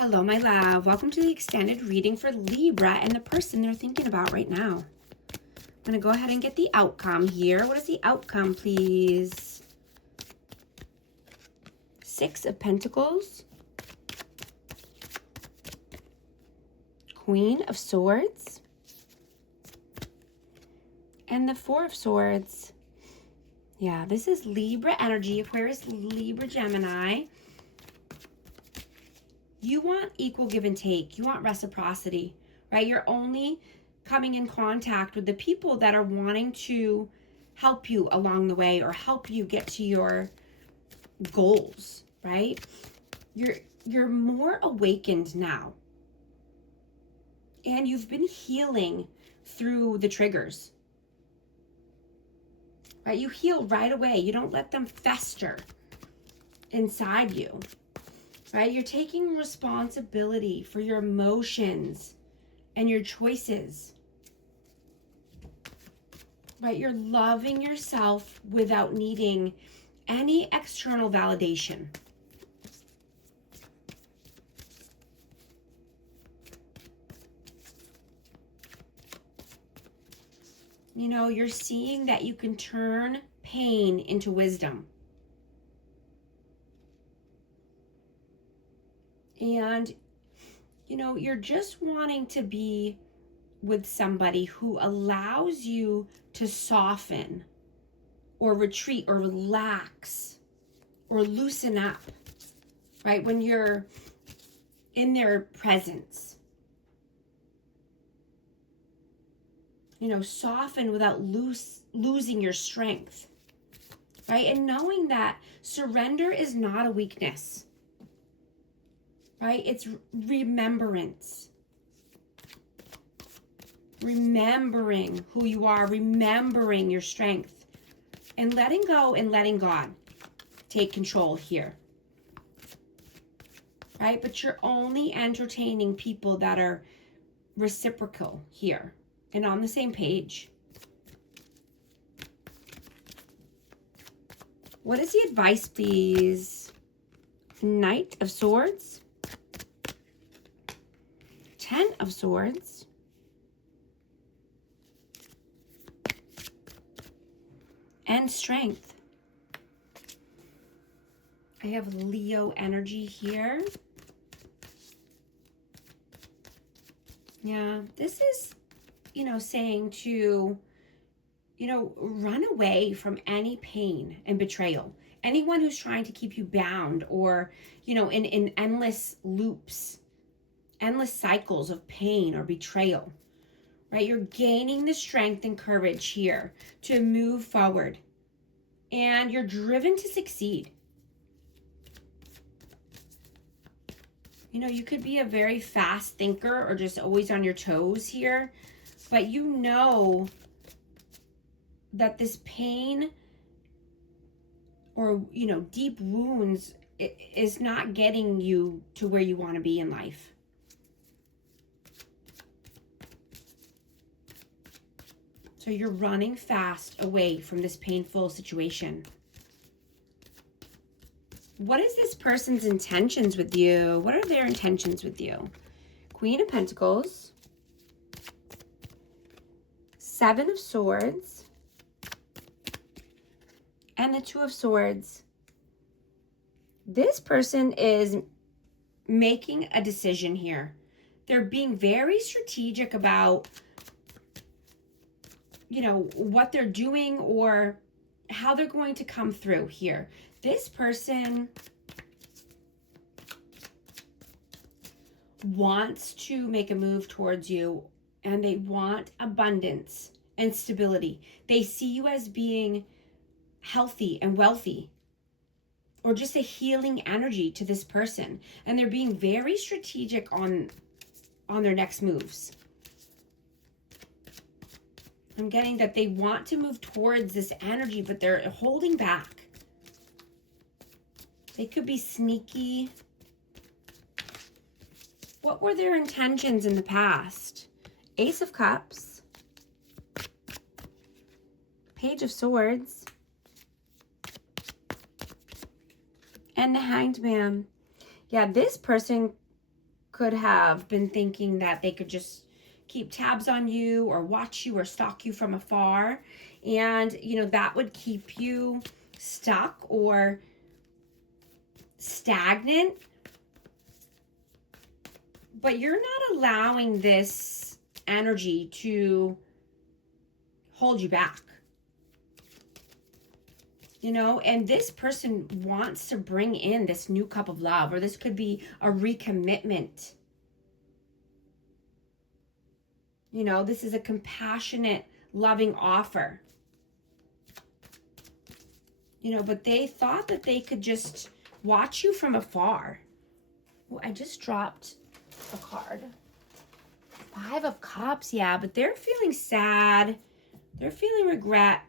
Hello, my love. Welcome to the extended reading for Libra and the person they're thinking about right now. I'm going to go ahead and get the outcome here. What is the outcome, please? Six of Pentacles. Queen of Swords. And the Four of Swords. Yeah, this is Libra energy. Aquarius, Libra, Gemini. You want equal give and take. You want reciprocity, right? You're only coming in contact with the people that are wanting to help you along the way or help you get to your goals, right? You're more awakened now. And you've been healing through the triggers, right? You heal right away. You don't let them fester inside you. Right? You're taking responsibility for your emotions and your choices. Right? You're loving yourself without needing any external validation. You know, you're seeing that you can turn pain into wisdom. And, you know, you're just wanting to be with somebody who allows you to soften or retreat or relax or loosen up, right? When you're in their presence. You know, soften without losing your strength, right? And knowing that surrender is not a weakness. Right? It's remembrance. Remembering who you are, remembering your strength, and letting go and letting God take control here. Right? But you're only entertaining people that are reciprocal here and on the same page. What is the advice, please? Knight of Swords. 10 of Swords. And Strength. I have Leo energy here. Yeah, this is, you know, saying to, you know, run away from any pain and betrayal. Anyone who's trying to keep you bound or, you know, in endless loops. Endless cycles of pain or betrayal, right? You're gaining the strength and courage here to move forward, and you're driven to succeed. You know, you could be a very fast thinker or just always on your toes here, but you know that this pain or, you know, deep wounds is not getting you to where you want to be in life. So you're running fast away from this painful situation. What is this person's intentions with you? What are their intentions with you? Queen of Pentacles. 7 of Swords. And the 2 of Swords. This person is making a decision here. They're being very strategic about, you know, what they're doing or how they're going to come through here. This person wants to make a move towards you, and they want abundance and stability. They see you as being healthy and wealthy, or just a healing energy to this person. And they're being very strategic on their next moves. I'm getting that they want to move towards this energy, but they're holding back. They could be sneaky. What were their intentions in the past? Ace of Cups. Page of Swords. And the Hanged Man. Yeah, this person could have been thinking that they could just keep tabs on you or watch you or stalk you from afar. And, that would keep you stuck or stagnant. But you're not allowing this energy to hold you back. And this person wants to bring in this new cup of love, or this could be a recommitment. This is a compassionate, loving offer. But they thought that they could just watch you from afar. Oh, I just dropped a card. 5 of Cups, yeah, but they're feeling sad. They're feeling regret.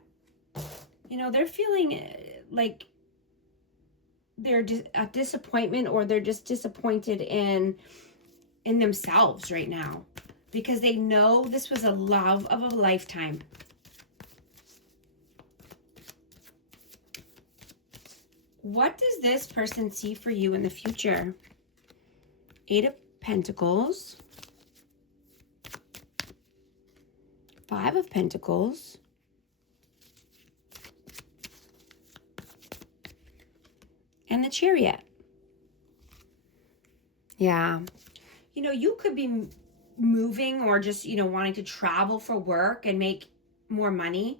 They're feeling like they're a disappointment, or they're just disappointed in themselves right now, because they know this was a love of a lifetime. What does this person see for you in the future? 8 of Pentacles. 5 of Pentacles. And the Chariot. Yeah. You could be moving, or just, wanting to travel for work and make more money.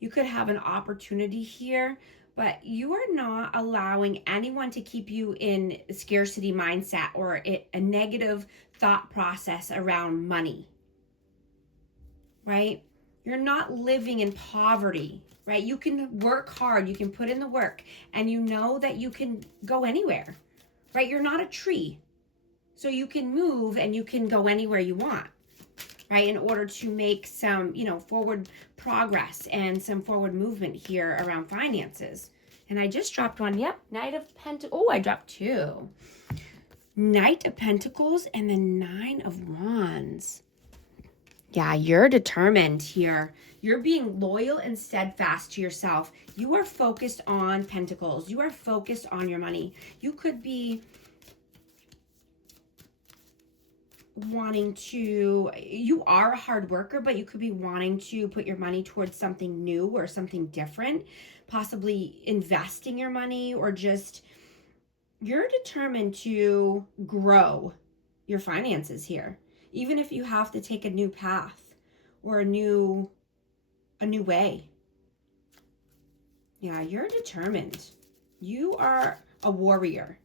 You could have an opportunity here, but you are not allowing anyone to keep you in a scarcity mindset or a negative thought process around money, right? You're not living in poverty, right? You can work hard, you can put in the work, and you know that you can go anywhere, right? You're not a tree. So you can move and you can go anywhere you want, right? In order to make some, forward progress and some forward movement here around finances. And I just dropped one. Yep, Knight of Pentacles. Oh, I dropped 2. Knight of Pentacles and the 9 of Wands. Yeah, you're determined here. You're being loyal and steadfast to yourself. You are focused on Pentacles. You are focused on your money. You could be wanting to, you are a hard worker, but you could be wanting to put your money towards something new or something different, possibly investing your money, or just you're determined to grow your finances here, even if you have to take a new path or a new way. Yeah, you're determined. You are a warrior.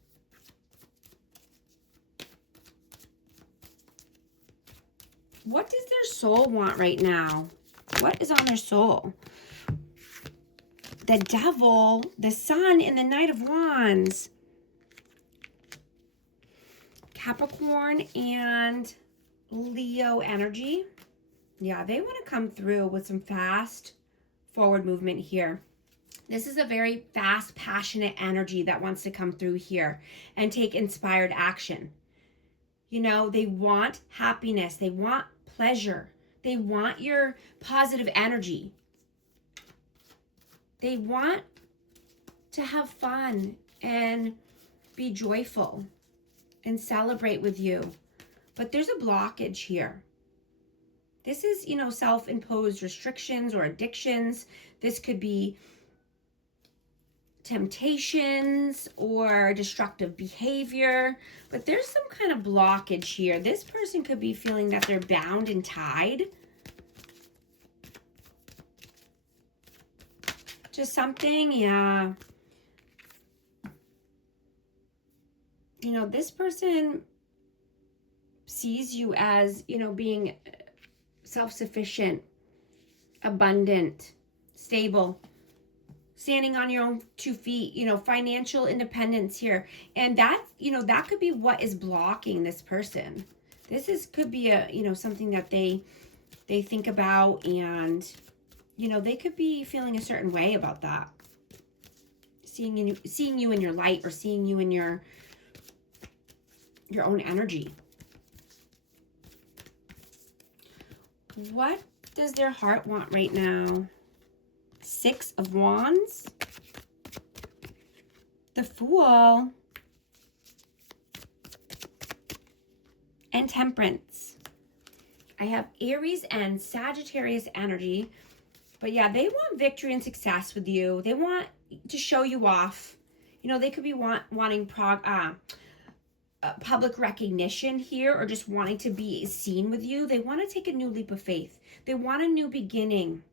What does their soul want right now? What is on their soul? The Devil, the Sun, and the Knight of Wands. Capricorn and Leo energy. Yeah, they want to come through with some fast forward movement here. This is a very fast, passionate energy that wants to come through here and take inspired action. They want happiness. They want pleasure. They want your positive energy. They want to have fun and be joyful and celebrate with you. But there's a blockage here. This is, self-imposed restrictions or addictions. This could be temptations or destructive behavior, but there's some kind of blockage here. This person could be feeling that they're bound and tied to something. Yeah. This person sees you as, being self-sufficient, abundant, stable, standing on your own 2 feet, financial independence here. And that, that could be what is blocking this person. This could be a, something that they think about, and, they could be feeling a certain way about that. Seeing you in your light, or seeing you in your own energy. What does their heart want right now? 6 of Wands. The Fool. and Temperance. I have Aries and Sagittarius energy. But yeah, they want victory and success with you. They want to show you off. You know, they could be wanting public recognition here, or just wanting to be seen with you. They want to take a new leap of faith. They want a new beginning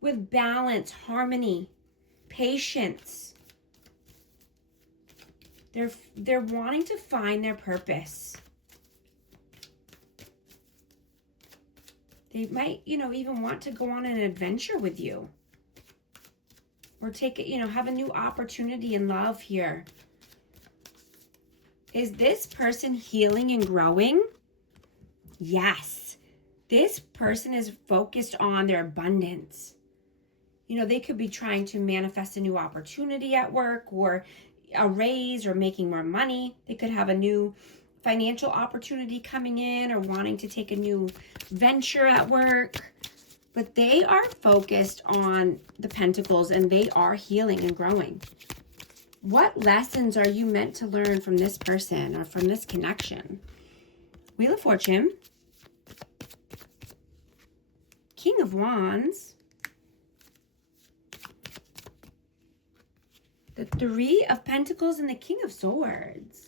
with balance, harmony, patience. They're wanting to find their purpose. They might, even want to go on an adventure with you. Or take it, have a new opportunity in love here. Is this person healing and growing? Yes. This person is focused on their abundance. They could be trying to manifest a new opportunity at work, or a raise, or making more money. They could have a new financial opportunity coming in, or wanting to take a new venture at work. But they are focused on the Pentacles, and they are healing and growing. What lessons are you meant to learn from this person or from this connection? Wheel of Fortune, King of Wands, the Three of Pentacles, and the King of Swords.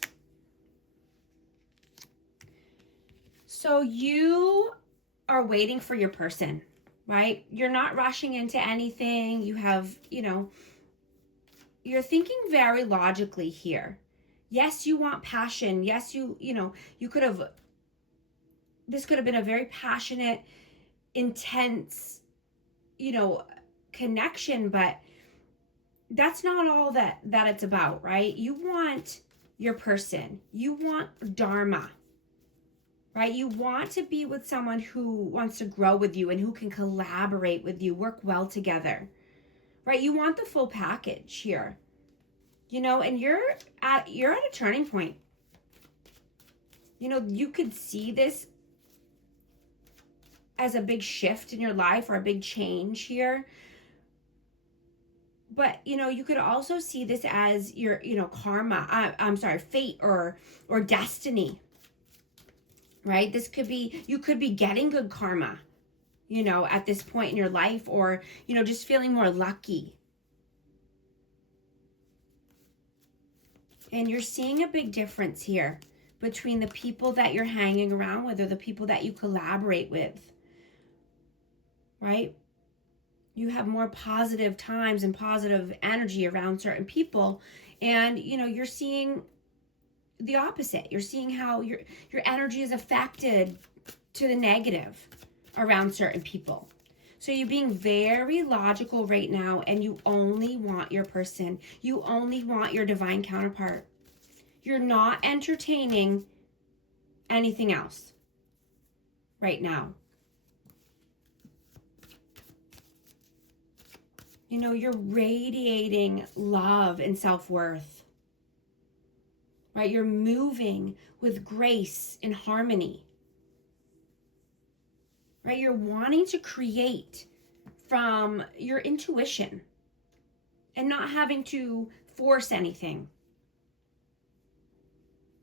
So you are waiting for your person, right? You're not rushing into anything. You have, you're thinking very logically here. Yes, you want passion. Yes, this could have been a very passionate, intense, connection, but that's not all that it's about, right? You want your person. You want Dharma. Right? You want to be with someone who wants to grow with you and who can collaborate with you, work well together. Right? You want the full package here. And you're at a turning point. You could see this as a big shift in your life, or a big change here. But, you could also see this as your, karma, fate or destiny. Right? You could be getting good karma, at this point in your life, or, just feeling more lucky. And you're seeing a big difference here between the people that you're hanging around with, or the people that you collaborate with, right? You have more positive times and positive energy around certain people, and, you're seeing the opposite. You're seeing how your energy is affected to the negative around certain people. So you're being very logical right now, and you only want your person. You only want your divine counterpart. You're not entertaining anything else right now. You're radiating love and self-worth. Right? You're moving with grace and harmony. Right? You're wanting to create from your intuition and not having to force anything.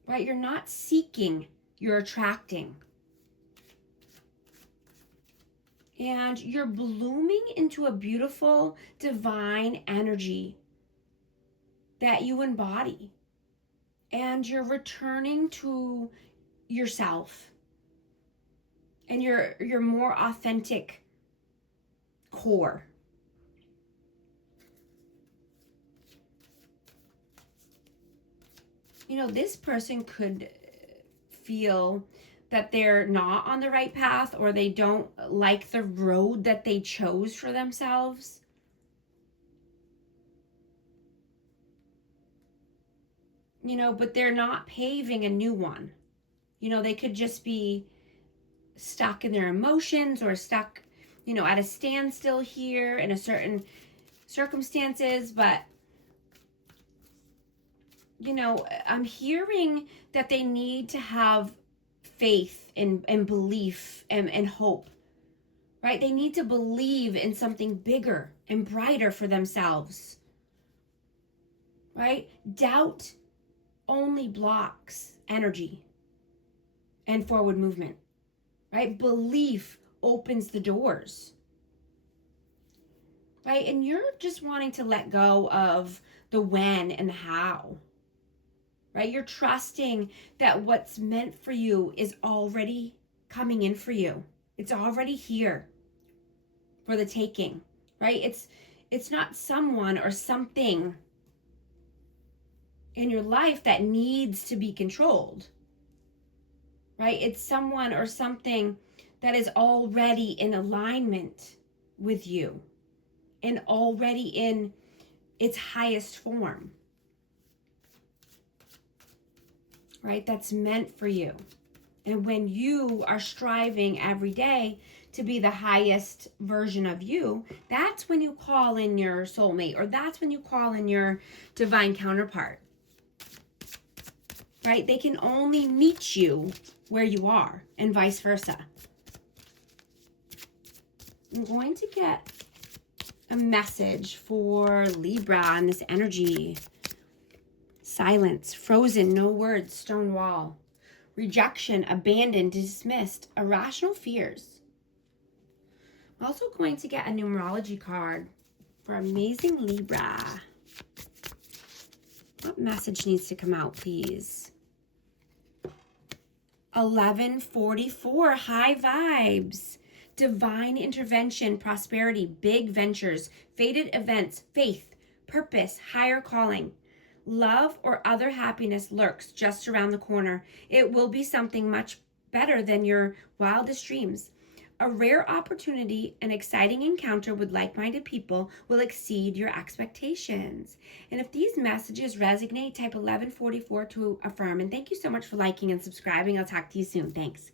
Right? You're not seeking, you're attracting. And you're blooming into a beautiful divine energy that you embody. And you're returning to yourself and your more authentic core. This person could feel that they're not on the right path, or they don't like the road that they chose for themselves. But they're not paving a new one. They could just be stuck in their emotions, or stuck, at a standstill here in a certain circumstances. But, I'm hearing that they need to have faith and belief and hope, right? They need to believe in something bigger and brighter for themselves, right? Doubt only blocks energy. and forward movement, right? Belief opens the doors, right? And you're just wanting to let go of the when and the how, right? You're trusting that what's meant for you is already coming in for you. It's already here for the taking, right? It's not someone or something in your life that needs to be controlled, right? It's someone or something that is already in alignment with you and already in its highest form, right? That's meant for you. And when you are striving every day to be the highest version of you, that's when you call in your soulmate, or that's when you call in your divine counterpart, right? They can only meet you where you are and vice versa. I'm going to get a message for Libra on this energy. Silence, frozen, no words, stone wall. Rejection, abandoned, dismissed, irrational fears. I'm also going to get a numerology card for amazing Libra. What message needs to come out, please? 1144, high vibes. Divine intervention, prosperity, big ventures, fated events, faith, purpose, higher calling. Love or other happiness lurks just around the corner. It will be something much better than your wildest dreams. A rare opportunity, an exciting encounter with like-minded people will exceed your expectations. And if these messages resonate, type 1144 to affirm. And thank you so much for liking and subscribing. I'll talk to you soon. Thanks.